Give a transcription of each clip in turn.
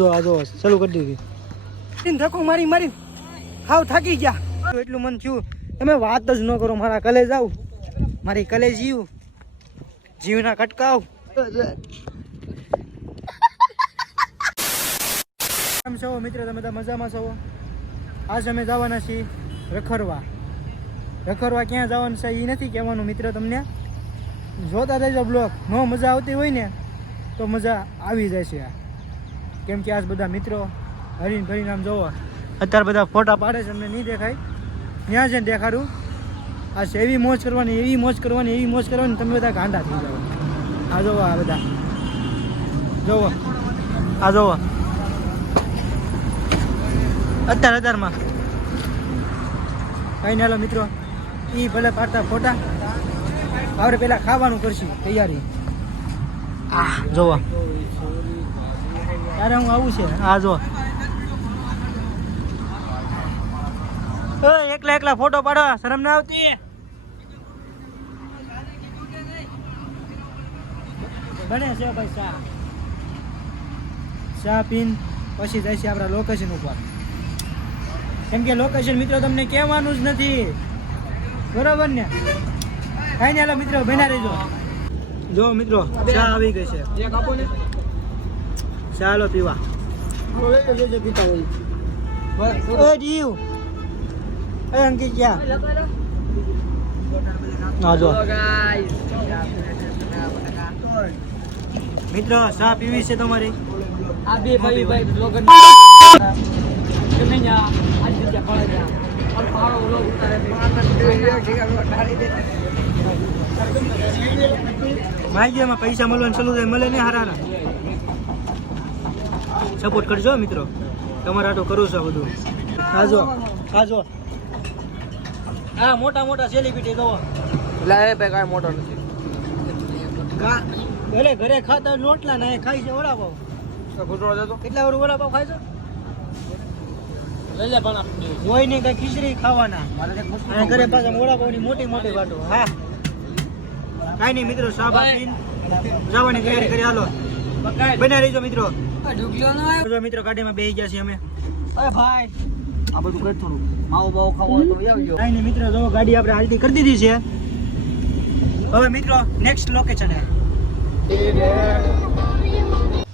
જો ચાલુ કરી દીધી ધક્કો મારી મારી હાવ થાકી ગયા એટલું મન થયું તમે વાત જ ન કરો મારા કલેજ આવ મારી કલેજ જીવના કટકાવ કેમ છો મિત્રો તમે બધા મજામાં છો આજ અમે જવાના છીએ રખડવા ક્યાં જવાનું છે એ નથી કહેવાનું મિત્ર તમને જોતા રહેજો બ્લોગ ન મજા આવતી હોય ને તો મજા આવી જશે કેમ કે આજ બધા મિત્રો હરીને ભરીને આમ જોવો અત્યારે બધા ફોટા પાડે છે અમને નહીં દેખાય ત્યાં જઈને દેખાડું આ એવી મોજ કરવાની તમે બધા ગાંડા થઈ જાઓ આ જોવો આ બધા જોવો આ જોવો અત્યારમાં કઈ ના લો મિત્રો એ ભલે પાડતા ફોટા આપણે પેલા ખાવાનું કરશું તૈયારી આ જોવો ત્યારે હું આવું છે આ જો એકલા ફોટો પાડવા શરમ ના આવતી બને છે ભાઈ ચા પીન પછી જાય છે આપણા લોકેશન ઉપર કેમ કે લોકેશન મિત્રો તમને કહેવાનું જ નથી બરોબર ને કઈ ને મિત્રો બના રહેજો જો મિત્રો ચા આવી ગઈ છે ચાલો પીવા અંકિત મિત્રો ચા પીવી છે તમારી માહિતીમાં પૈસા મળવાનું ચાલુ થાય મળે ને હારાના સપોર્ટ કરજો મિત્રો તમારા આટો કરું છું બધું આજો હા મોટા સેલિબ્રિટી જોવો લાય ભાઈ કાંઈ મોટો નથી ભલે ઘરે ખાતા લોટલા ના ખાઈ છે વડાપાવ કેટલા વાર વડાપાવ ખાય છે હોય ને કઈ ખીચડી ખાવાના અને ઘરે પાછા વડાપાવ ની મોટી વાટો હા કાંઈ નહીં મિત્રો સાબા પીન જવાની તૈયારી કરી હાલો બના રહીજો મિત્રો મિત્રો ગાડીમાં બેસી ગયા છીએ અમે અરે ભાઈ આ બધું કરી થોડું માવો બાવો ખાવો તો આવજો કાંઈ નહીં મિત્રો જો ગાડી આપણે હાલતી કરી દીધી છે હવે મિત્રો નેક્સ્ટ લોકેશન હે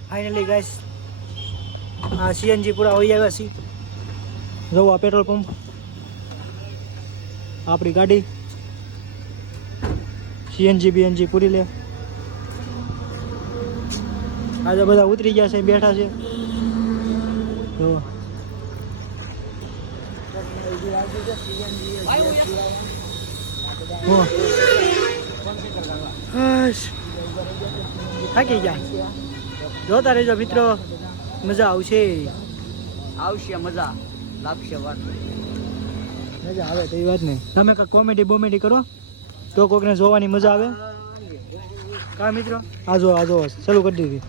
ફાઇનલી ગાઈસ આ સીએનજી પૂરા હોઈ આવ્યા છે જો આ પેટ્રોલ પંપ આપણી ગાડી સીએનજી બીએનજી પૂરી લે આજે બધા ઉતરી ગયા છે બેઠા છે જો થાકી ગયા જોતા રહેજો મિત્રો મજા આવશે મજા લાગશે મજા આવે તો એ વાત નહીં તમે કંઈક કોમેડી કરો તો કોઈકને જોવાની મજા આવે કા મિત્રો આજો ચાલુ કરી દીધી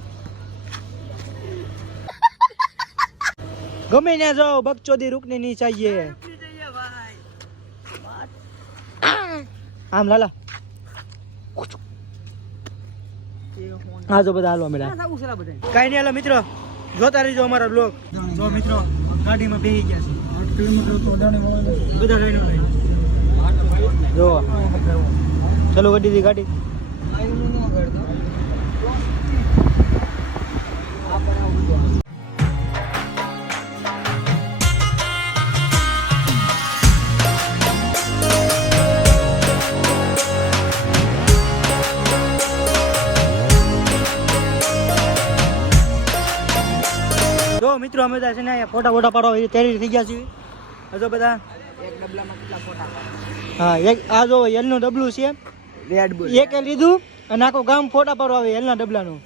ગમે ત્યાં જાઓ બકચોદી રૂકની નહીં ચાહીએ આમ લાલા આજો બધા હાલવા મળ્યા કઈ નહીં હાલો મિત્રો જોતા રહીજો અમારા બ્લોગ જો મિત્રો ગાડીમાં બેસી ગયા છે 8 કિલોમીટર બધા લઈને જો ચાલો કરી દીધી ગાડી જો મિત્રો અમે બધા છે ને અહીંયા ફોટા પાડવા તૈયારી થઈ ગયા છીએ હજો બધા એક ડબલામાં કેટલા ફોટા હા એક આ જો એલનું ડબલું છે રેડ બુલ એક લીધું અને આખો ગામ ફોટા પાડવા આવે એલના ડબલાનું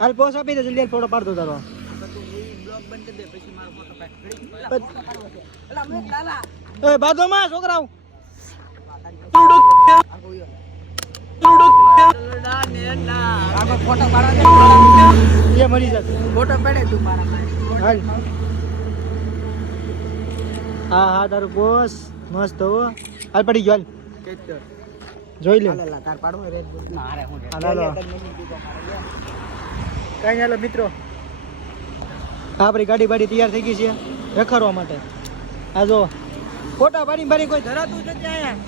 હાલ પોસ આપી દે જલ્દી ફોટો પાડતો તારો બ્લોગ બંધ કરી દે પછી મારો ફોટો પાડ એ બાદોમાં છોકરાઓ ફોટો પાડવા એ મળી જશે ફોટો પાડે તું મારા હાલ હા તારું બોસ મસ્ત હો હાલ પડી ગયો હાલ જોઈ લે તાર પાડો રેડ બુલ મારે હું હાલો કઈ હાલો મિત્રો આપણી ગાડી બાડી તૈયાર થઈ ગઈ છે રખડવા માટે. આ જો ફોટા પાડી કોઈ ધરાતું જ નથી અહીંયા.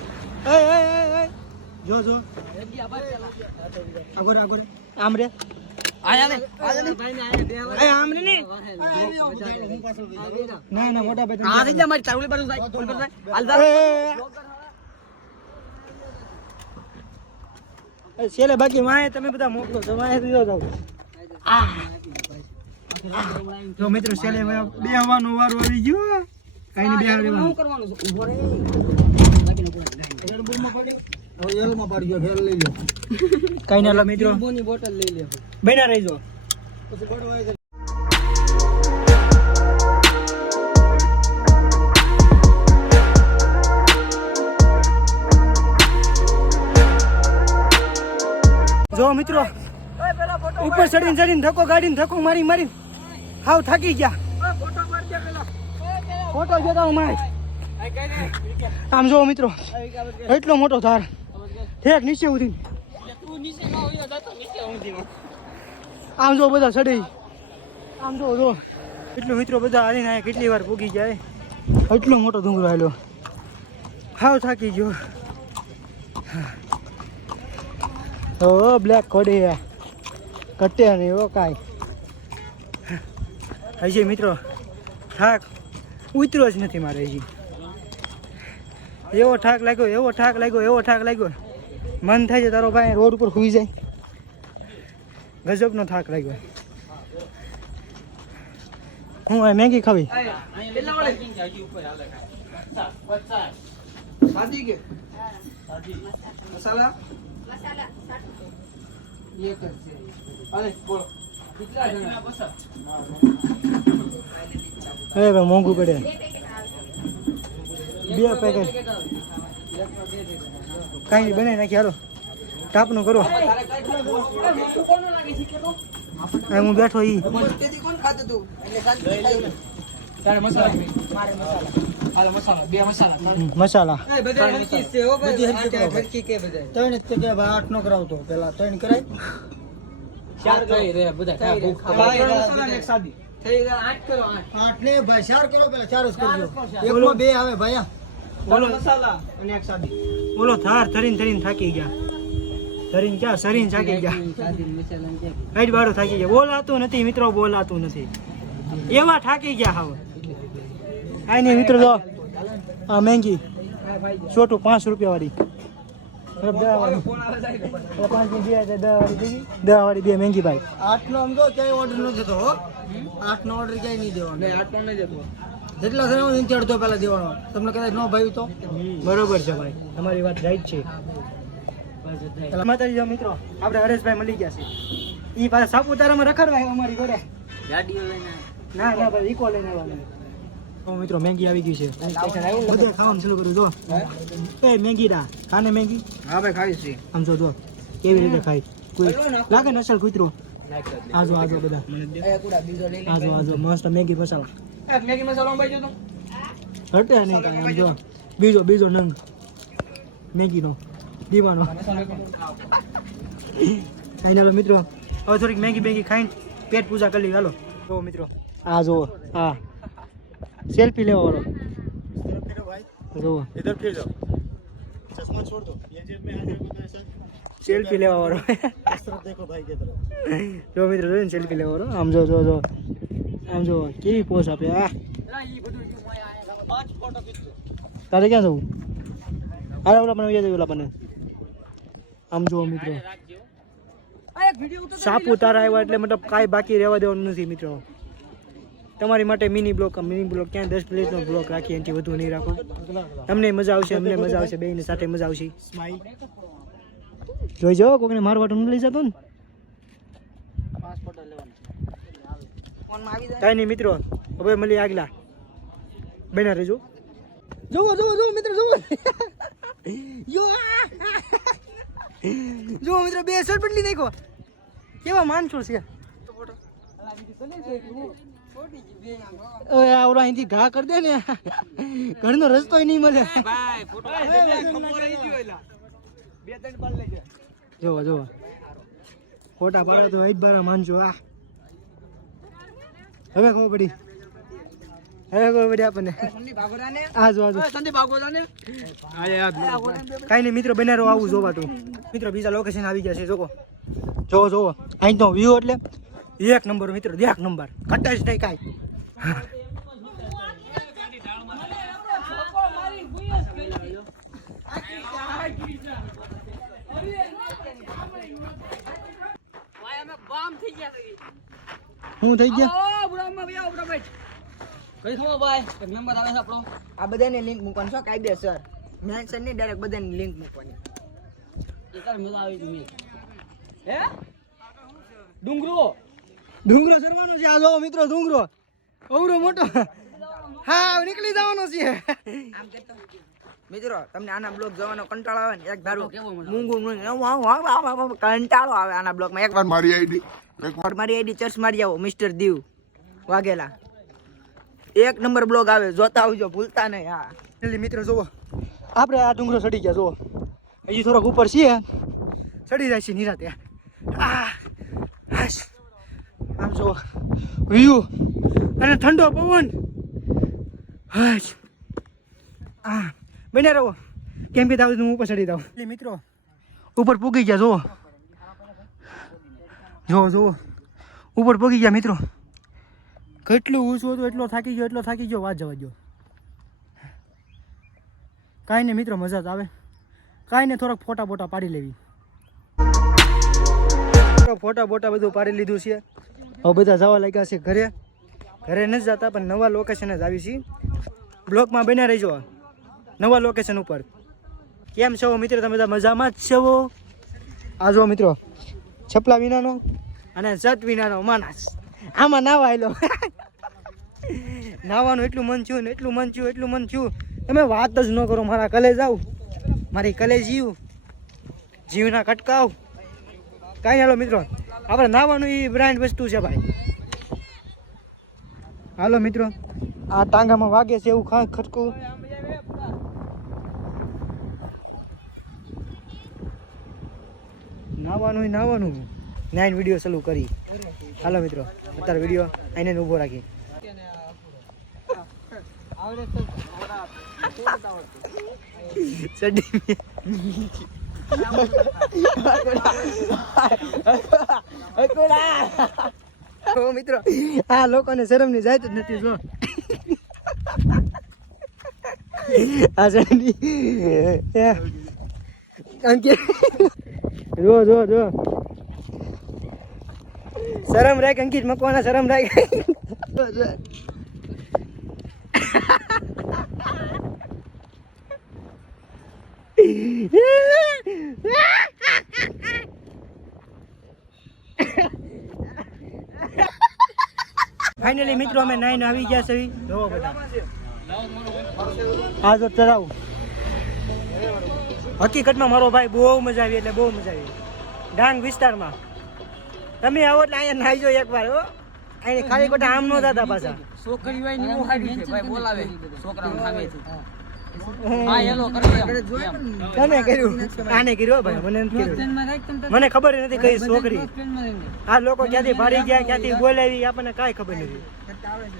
જો આગળ આમ રે ના મોટા ભાઈ છેલ્લે બાકી માએ તમે બધા મોકલો તો માએ દીધો જાવ. તો મિત્રો છેલ્લે બેહવાનો વારો આવી ગયો. કઈ નહીં બેહાડવાનું કરવાનું છે. ઉભો રે કઈ ના મિત્રો બોટલ લઈ લે બેના રહીજો. જો મિત્રો ઉપર ચડીને ધક્કો ગાડીને ધક્કો મારી હાવ થાકી ગયા. ફોટો જોતા હું મારે આમ જો મિત્રો એટલો મોટો ધાર ઠેક નીચે ઉધી. આમ જો બધા ચડી આમ જો એટલું મિત્રો બધા હાલીને આયા કેટલી વાર પૂગી જાય. એટલો મોટો ડુંગરો આવેલો હાવ થાકી ગયો. ઓ બ્લેક કોડે કટે નહીં ઓ કાંઈ હજી મિત્રો થાક ઉતરો જ નથી મારે. હજી એવો થાક લાગ્યો મન થાય છે તારો ભાઈ રોડ ઉપર સુઈ જાય. ગજબનો થાક લાગ્યો. હું આ મેગી ખાવી મોંઘું પડે. 2 પેકેટ કઈ બનાવી નાખી. હાલો ટાપનું કરો. હું બેઠો ઈ મસાલા 8 નો કરાવતો પેલા 3 કરાય. 4 થઈ રે બધા થઈ ગયા 8 કરો 8 ને ભાઈ 4 કરો પેલા 4 જ કરજો. એકમાં 2 આવે ભાઈ. બોલો મસાલા અને એક સાદી. બોલો થાર ધરીને થાકી ગયા. શરીને થાકી ગયા. હેડ બાડો થાકી ગયા. બોલાતું નથી મિત્રો બોલાતું નથી. એવા થાકી ગયા હાવ. આઈ ને મિત્રો જો આ મેંગી છોટું 5 રૂપિયા વાળી 10 વાળી 2 મેંગી ભાઈ. 8 નો સમજો ક્યાંય ઓર્ડર ન થતો હો. 8 નો ઓર્ડર ક્યાંય નહીં દેવાનો. 8 નો નહીં દેતો. જેટલા થયો ને અડધો પહેલા દેવાનો. તમને કદાચ ન ભાવ્યું તો બરોબર છે ભાઈ. તમારી વાત રાઈટ છે. માતાજી મિત્રો આપણે હરેશભાઈ મળી ગયા છે. ઈ પાછા સાપુતારામાં રખડવા અમારી ઘરે ગાડીઓ લઈને. ના ભાઈ ઈકો લઈને આવ્યા. મિત્રો મેગી આવી ગઈ છે. બધા ખાવાનું ચાલુ કર્યું જો. એ મેગી ડા ખાને મેગી. હા ભાઈ ખાવી છે. આમ જો કેવી રીતે ખાઈ કોઈ લાગે નસલ કૂતરો. આજો બધા આજો મસ્ત મેગી મસાલો. મેગી મસાલો ભાઈ જો તો હટે નહીં કાંઈ. આમ જો બીજો નંગ મેગી નો દીવાનો. હાલો મિત્રો હવે થોડીક મેગી ખાઈને પેટ પૂજા કરી લઈએ. હાલો જો મિત્રો આ જુઓ હા सेल्फी ले और जो इधर फिर जाओ चश्मा छोड़ दो ये जेब में आ जाए तो ऐसा सेल्फी ले और इस तरफ देखो भाई की तरफ जो मित्र जो सेल्फी ले और हम जो केवी पोज आपे आ ई બધું યુ માં આયા 5 ફોટો ખીચો તારે ક્યાં જવું. અરે ઓલા મને વિજય ઓલા મને આમ જો મિત્રો આ એક વિડિયો ઉતાર. સાપુતારા આવ્યા એટલે મતલબ કાઈ બાકી રહેવા દેવાનું નથી મિત્રો. તમારી માટે મિની બ્લોક ક્યાં 10 પ્લેટનો બ્લોક રાખી એનાથી વધુ નહીં રાખો. તમને મજા આવશે અમને મજા આવશે બેયની સાથે મજા આવશે. જોઈ જાઓ કોકને મારવાટું ન લઈ જતો ને. કાંઈ નહીં મિત્રો હવે મળી આગલા બના રહેજો. જોવો મિત્રો જોવો મિત્રો 2 શર્ટ બદલી નાખો. કેવા માનસો છે. આવડા અહીંથી ઘા કરી દે ને ઘરનો રસ્તો નહીં મળે. જોવો ફોટા પાડો તો 8-12 માનજો. આ હવે ખબર પડી આપણને. સંદીપ ભાગોદાને આજો સંદીપ ભાગોદાને કાંઈ નહીં મિત્રો, બનારો આવું જોવાતું. મિત્રો બીજા લોકેશન આવી ગયા છે. જોવો અહીં તો વ્યૂ એટલે એક નંબર મિત્રો, એક નંબર, ઘટે જ નહીં કાંઈ. બામ થઈ ગયા છે. શું થઈ ગયા? ઓ બુડામાં ભાઈ આવો બુડા ભાઈ. કઈ ખબર ભાઈ એક નંબર આવે છે આપણો. આ બધાને લિંક મૂકવાનું છે કાયદેસર. મેન્શન ની ડાયરેક્ટ બધાની લિંક મૂકવાની. એકવાર મજા આવી ગઈ. હે ડુંગરો ચડવાનો છે. આ જો મિત્રો ડુંગરો અવડો મોટો. હા નીકળી જવાનો છે. આમ કરતો મિત્રો તમને આના બ્લોગ જોવાનો કંટાળો આવે ને એક ધારો મૂંગું કંટાળો આવે આના બ્લોગ માં. એકવાર મારી આઈડી ચર્ચ મારી આવો મિસ્ટર દીવ વાઘેલા. એક નંબર બ્લોગ આવે, જોતા આવજો ભૂલતા નહીં. હા જલ્દી મિત્રો જોવો, આપણે આ ડુંગરો ચડી ગયા. જોવો હજી થોડોક ઉપર છીએ, ચડી જાય છે નિરાતે. આમ જોવો વ્યૂ અને ઠંડો પવન. બન્યા રહો, કેમ કે તાવ હું ઉપર ચડી જાઉં. એટલે મિત્રો ઉપર પૂગી ગયા. જોવો ઉપર પૂગી ગયા મિત્રો. કેટલું ઊંચું હતું, એટલો થાકી ગયો વાત જવા દો. કાંઈ નહીં મિત્રો, મજા જ આવે. કાંઈ નહીં, થોડાક ફોટા બોટા પાડી લેવી. ફોટા બોટા બધું પાડી લીધું છે. હવે બધા જવા લાગ્યા છે ઘરે નથી જતા, પણ નવા લોકેશન જ આવી છે. બ્લોગમાં બન્યા રહીજો નવા લોકેશન ઉપર. કેમ છો મિત્રો, તમે બધા મજામાં જ છો? આ જો મિત્રો છપલા વિનાનો અને શર્ટ વિનાનો માણસ આમાં નાવા આવેલો. નાવાનું એટલું મન થયું. તમે વાત જ ન કરો. મારા કલેજ આવ, મારી કલેજ જીવના કટકાવ. કાંઈ હાલો મિત્રો, આપણે નાવાનું એ બ્રાન્ડ વસ્તુ છે ભાઈ. હાલો મિત્રો, આ ટાંગામાં વાગે છે એવું ખટકું. નાવાનું નાઈન વિડીયો ચાલુ કરી. હાલો મિત્રો, અત્યારે વિડીયો આઈને ઊભો રાખી. મિત્રો આ લોકોને શરમ ની જાય જ નથી. જો આ શરમ જો શરમ રાખ અંકિત મકવાના, શરમ રાખ. ફાઇનલી મિત્રો અમે નાઈને આવી ગયા છે. જોવો બધા આ જો તરાવ. હકીકતમાં મારો ભાઈ બહુ મજા આવી, એટલે બહુ મજા આવી. ડાંગ વિસ્તારમાં તમે આવો એટલે અહીંયા નાઈ જો એકવાર. હો અહીંયા ખાલી ખોટા આમ ન જતા પાછા. છોકરી હોય ને ભાઈ બોલાવે છોકરાઓ સામેથી. તને કર્યું, આને કર્યું ભાઈ, મને નથી કર્યું. મને ખબર નથી કઈ છોકરી. આ લોકો ક્યાંથી ભાડી ગયા, ક્યાંથી બોલાવી, આપણને કાંઈ ખબર નથી.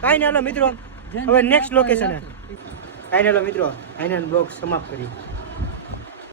કાંઈ નહીં. હાલો મિત્રો, હવે નેક્સ્ટ લોકેશન. કાંઈ નહીં. હાલો મિત્રો, આઈને બ્લોગ સમાપ્ત કરી.